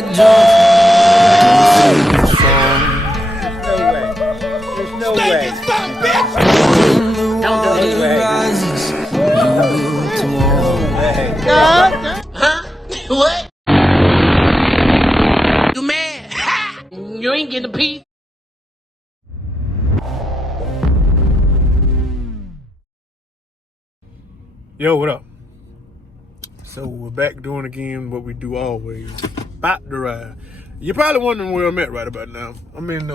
that jump. There's no way. Don't do it. Rises, huh? What? You mad? Ha! You ain't getting a piece. Yo, what up? So we're back doing again what we do always. About to ride. You're probably wondering where I'm at right about now. I'm in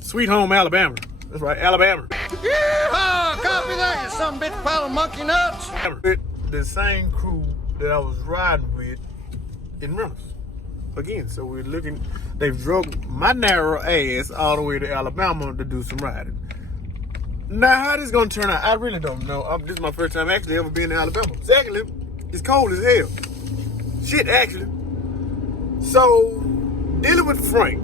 Sweet Home, Alabama. That's right, Alabama. Yeah, copy that, you some bitch pile of monkey nuts. With the same crew that I was riding with in Memphis. Again, so we're looking, they've drug my narrow ass all the way to Alabama to do some riding. Now, how this gonna turn out, I really don't know. This is my first time actually ever being in Alabama. Secondly, it's cold as hell. Shit, actually. So, dealing with Frank,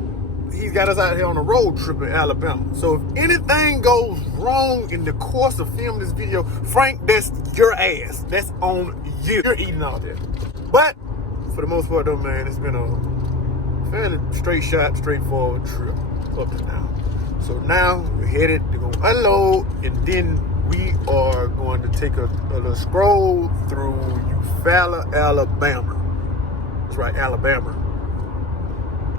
he's got us out here on a road trip in Alabama. So, if anything goes wrong in the course of filming this video, Frank, that's your ass. That's on you. You're eating all that. But, for the most part though, man, it's been a fairly straight shot, straightforward trip up to now. So now we're headed to go unload, and then we are going to take a little scroll through Eufaula, Alabama. That's right, Alabama.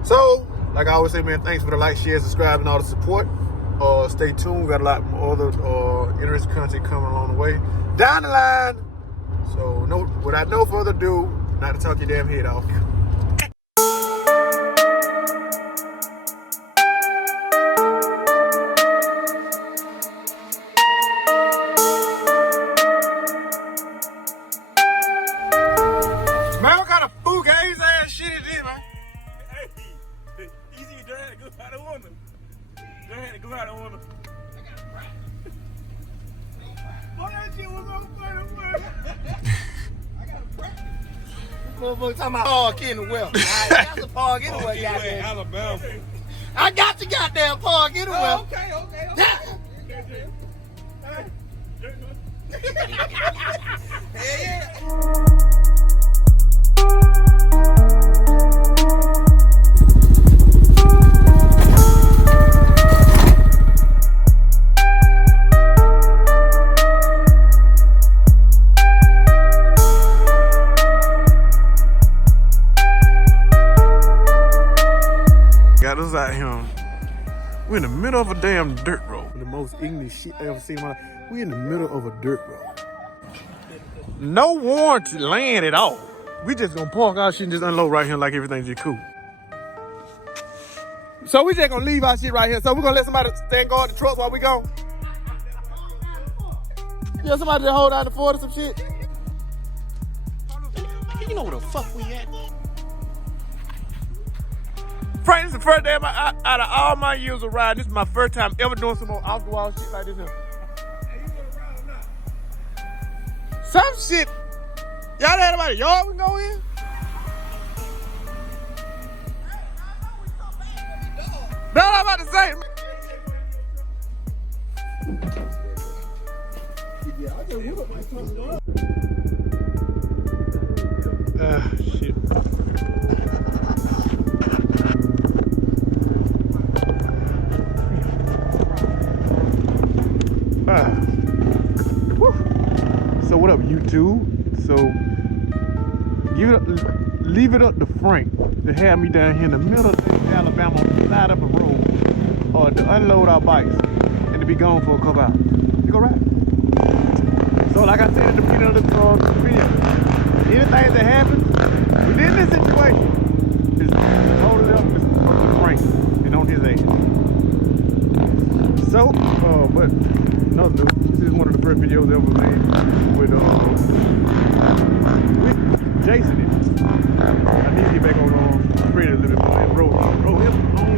So, like I always say, man, thanks for the like, share, subscribe, and all the support. Stay tuned. We got a lot more other interesting content coming along the way down the line. So, without no further ado, not to talk your damn head off. Man, what kind of fugazi ass shit is this, man? Hey, easy to drag, go out of woman. Drag, go out of woman. I got a crack. Boy, that shit was on fire. I got a crack. Motherfucker talking about park anywhere. That's a park anywhere, goddamn. Alabama. I got the goddamn park anywhere. Oh, okay. Yeah. Got us out here. We're in the middle of a damn dirt road. The most English shit I ever seen in my life. We're in the middle of a dirt road. No warranted land at all. We just gonna park our shit and just unload right here like everything's just cool. So we just gonna leave our shit right here. So we're gonna let somebody stand guard the truck while we go. Yeah, somebody just hold down the fort or some shit. You know where the fuck we at? Frank, this is the first day out of all my years of riding. This is my first time ever doing some more off-the-wall shit like this here. Some shit. Y'all had about a yard we can go in? That's what I'm about to say. Shit. So what up, YouTube? So leave it up to Frank to have me down here in the middle of Alabama, side up a road, or to unload our bikes and to be gone for a couple hours. You go right. So like I said at the beginning of the video, anything that happens within this situation is totally up to Frank and on his ass. So, but another news. This is one of the first videos ever made with Jason in it. I need to get back on Freddy a little bit more and roll him on.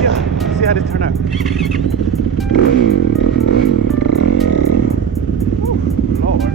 Yeah, see how this turned out. Whew, Lord.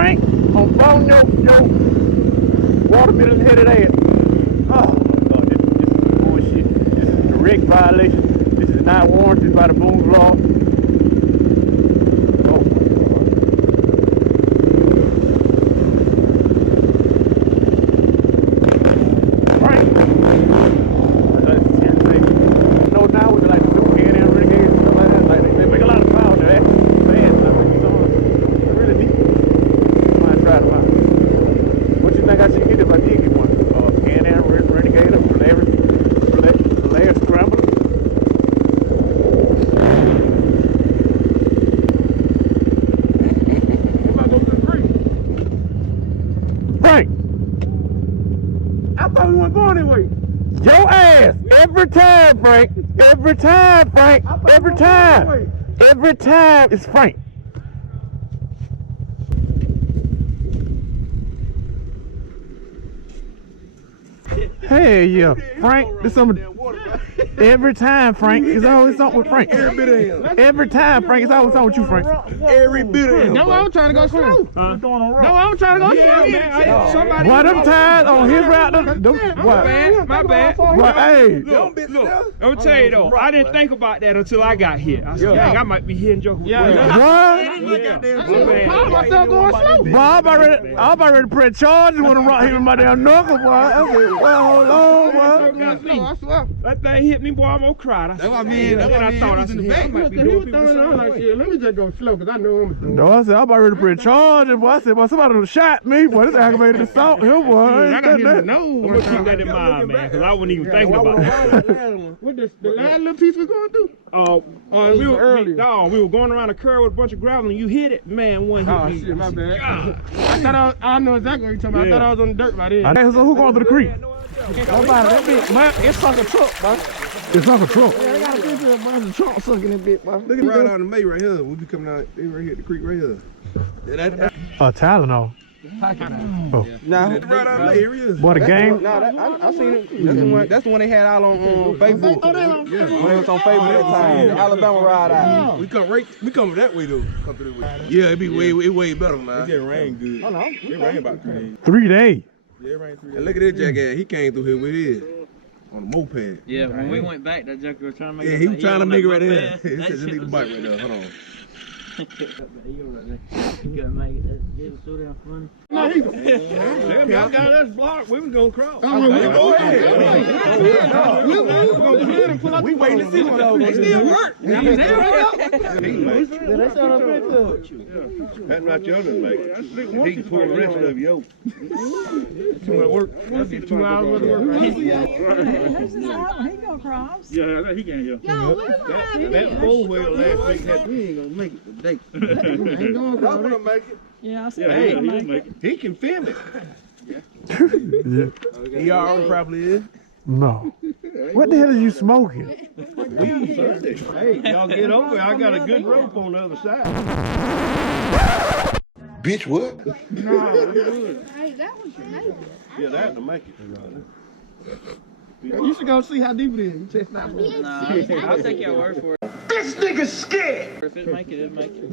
Frank on phone your watermelon headed ass. Oh my God, this is bullshit. This is a direct violation. This is not warranted by the Boone's law. Oh my God. Frank. No, now we like super candy and renegade and stuff like that. Like they make a lot of power there. Man, I think it's really deep. I might try them out. What you think I should get if I did get one? Can-Am, Renegade, Blair Scrambler. What about go to the creek? Frank! I thought we weren't going anyway. Your ass! Every time, Frank! Every time, Frank! Every time! Every time it's Frank! Hey, yeah, Frank. This something. Every time, Frank. It's always something with Frank. Every time, Frank. It's always something with you, Frank. Every bit of him. No, I'm trying to go slow. No, I'm trying to go slow. Somebody. Why them tires on his route? My bad. What? Hey. Look, I'm gonna tell you though, I didn't think about that until I got here. I said, dang, I might be hitting Joker. What? Myself going slow. Boy, I'm about ready to press charges when I'm right here with my damn knuckle, boy. I said, well, hold on, boy. That thing hit me, boy, I'm gonna cry. That's what I mean. That's what I thought. I said, I might be doing people something. Let me just go slow, because I know I'm No, I said, I'm about ready to press charges, boy. I said, boy, somebody done shot me, boy. This aggravated assault here, boy. I got him to know. I'm gonna keep that in mind, man, because I wasn't even thinking about it. What the last little piece we going to do? We were going around a curve with a bunch of gravel and you hit it, man. One hit me. Shit, my bad. I know exactly what you're talking about. I thought I was on the dirt by then. So who going to the creek? Nobody. That bit, man, it's like a truck, bro. It's like a truck. Yeah, I got a picture of a bunch of trucks sucking that bit, bro. Look at right on the May right here. We'll be coming out right here at the creek right here. Tylenol. Nah, right on the May area. Boy, the game. Nah, I seen it. That's the one they had out on Facebook. Yeah, when it was on Facebook that time. The Alabama ride out. We come that way though. Come through the way. Yeah, it be way better, man. It get rain good. Oh no, it rain about 3 days. 3 days. Yeah, it rain 3 days. And look at that jackass. He came through here with his on the moped. Yeah, when we went back, that joker was trying to make it. Yeah, he was trying to make it right there. He said, just leave the bike right there. Hold on. You gotta make it. It was so damn funny. Y'all got us blocked. We was gonna cross. We waiting to see what they still work. That's not your other make. He can pull the rest of your. Too much work. That's 2 hours worth of work. He go cross. Yeah, he can't hear. Yo, look at what happened. That 4-wheel last week had we ain't gonna make it today. I'm gonna make it. Yeah, I see. Yeah, he don't make it. He can film it. Yeah. He already probably is. No. What the hell are you smoking? Hey, y'all get over it. I got a good rope on the other side. Bitch, what? Hey, that was your neighbor. Yeah, that to make it. You should go see how deep it is. Check that one. Nah, I'll take your word for it. This nigga's scared. If it make it, it'll make it.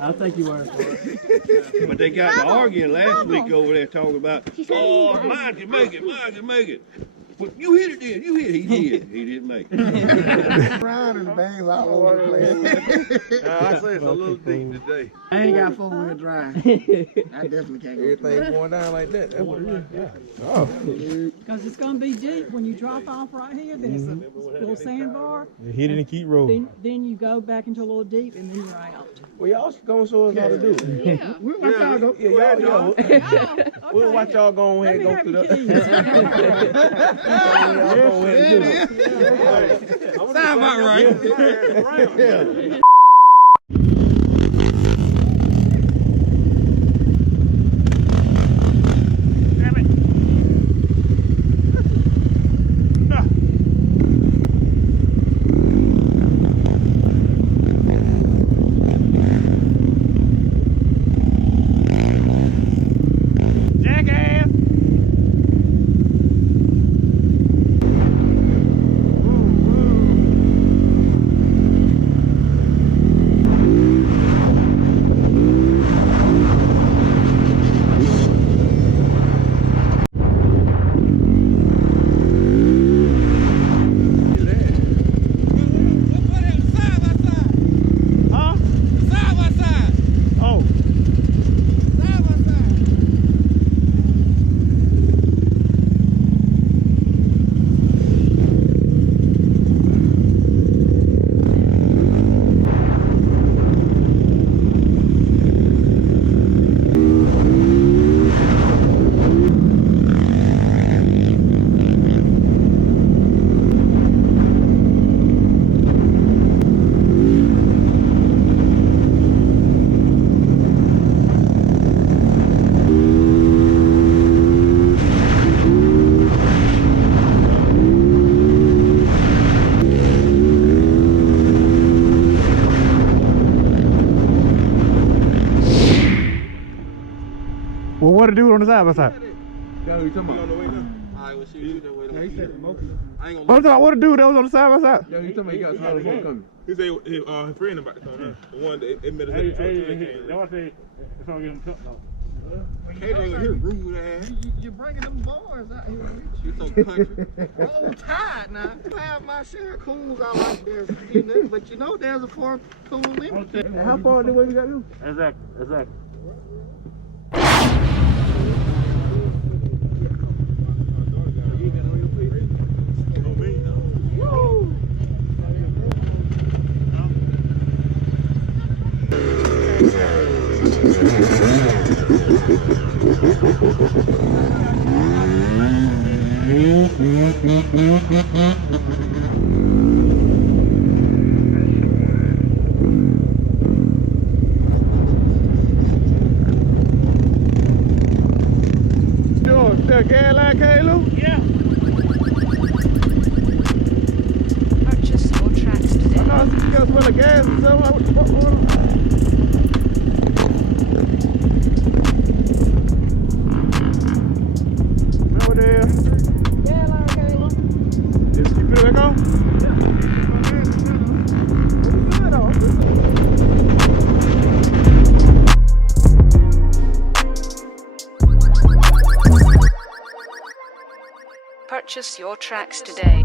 I'll take your word for it. But they got to arguing last week over there talking about, oh, mine can make it, mine can make it. Well, you hit it then, you hit it. He did. He didn't make it. Riding bangs all over the place. I say it's a little deep today. I ain't got 4-wheel drive. I definitely can't go. Everything going down like that. That's what it is. Because it's going to be deep when you drop off right here. Then it's a little sandbar. Hit it and keep rolling. Then you go back into a little deep and then you're out. Well, y'all gonna show us how to do it. Yeah. We'll watch y'all go. Yeah, y'all. Okay. We'll watch y'all go ahead and go through the. Sound about right. Well, what to do on the side by side? Yeah, you talking You on the way now? Alright, well, shit, you just wait on me. I ain't What gonna. to do that was on the side by side? Yeah, you talking about you got some more coming. He said his friend about to come now. The one that met us at the truck. That's what I said. It's gonna get him tough though. Can't even hear rude ass. You're bringing them boys out here with You so country. Roll Tide now. I have my share of coons out like this, you know, but you know there's a fourth coon limit. How far the way we got to do? Exactly. The gas line, Caleb? Yeah. Purchase your tracks today. I know you got smell of gas or something. What the fuck going on? Over there. Yeah, like, Caleb. Just keep it back on? Purchase your tracks today.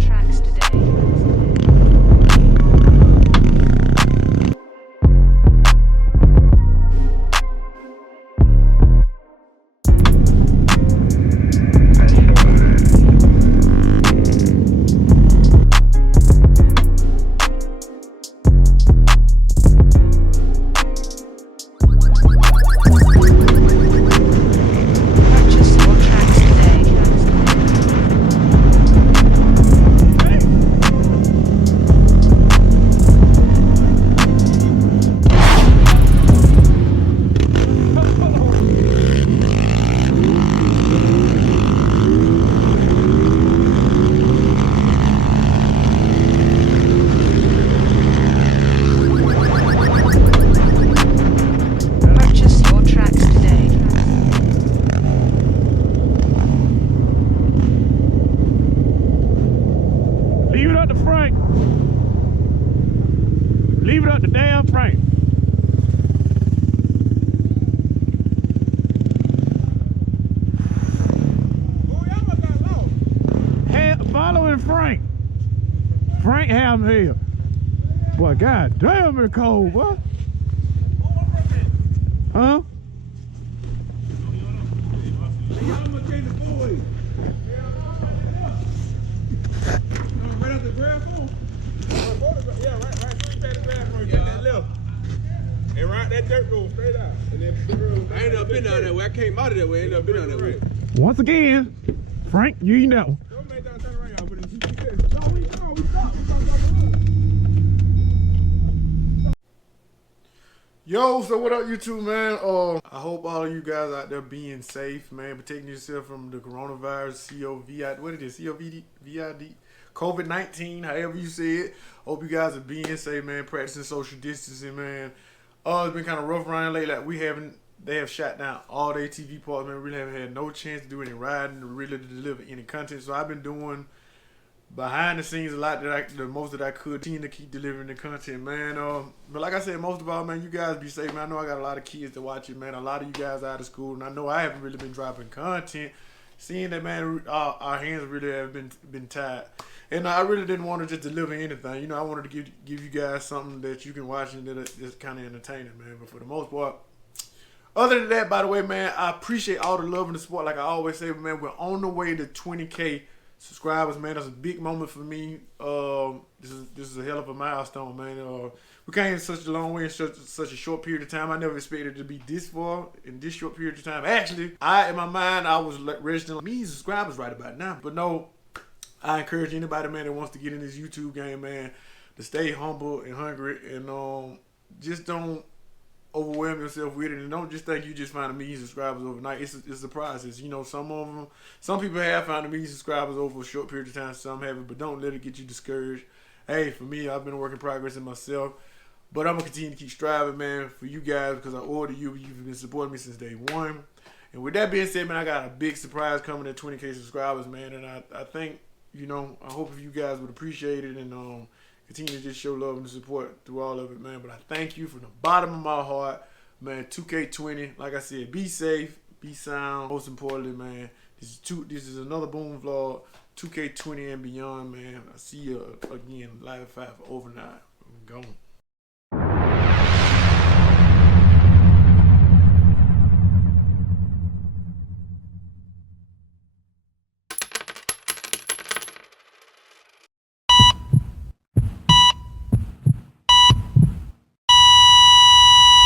Leave it up to damn Frank. Following Frank. Frank Ham here. Boy, god damn it cold, boy. Huh? And right that dirt road straight out. And then I ain't never been down that way. I came out of that way. I ain't never been down that way. Once again, Frank, you know. Don't make that turn around. But it's Yo, so what up, YouTube, man? I hope all of you guys out there being safe, man, protecting yourself from the coronavirus, COVID-19, however you say it. Hope you guys are being safe, man, practicing social distancing, man. It's been kind of rough around lately. Like they have shut down all their TV parts, man. Really haven't had no chance to do any riding, or really to deliver any content. So I've been doing behind the scenes a lot the most that I could to keep delivering the content, man. But like I said, most of all, man, you guys be safe, man. I know I got a lot of kids to watch it, man. A lot of you guys out of school, and I know I haven't really been dropping content. Seeing that, man, our hands really have been tied, and I really didn't want to just deliver anything. You know, I wanted to give you guys something that you can watch and that is kind of entertaining, man. But for the most part, other than that, by the way, man, I appreciate all the love and the support. Like I always say, man, we're on the way to 20K subscribers, man. That's a big moment for me. This is a hell of a milestone, man. We came such a long way in such a short period of time. I never expected it to be this far in this short period of time. Actually, in my mind, I was registering me subscribers right about now. But no, I encourage anybody, man, that wants to get in this YouTube game, man, to stay humble and hungry, and just don't overwhelm yourself with it, and don't just think you just find a million subscribers overnight. It's a process. You know, some people have found a million subscribers over a short period of time, some haven't, but don't let it get you discouraged. Hey, for me, I've been a work in progress in myself, but I'm gonna continue to keep striving, man, for you guys, because I order you. You've been supporting me since day one, And with that being said, man, I got a big surprise coming at 20K subscribers, man. And I think, you know, I hope if you guys would appreciate it and continue to just show love and support through all of it, man. But I thank you from the bottom of my heart, man. 2K20, like I said, be safe, be sound. Most importantly, man, this is another Boone vlog, 2K20 and beyond, man. I see you again, live 5 overnight. I'm gone.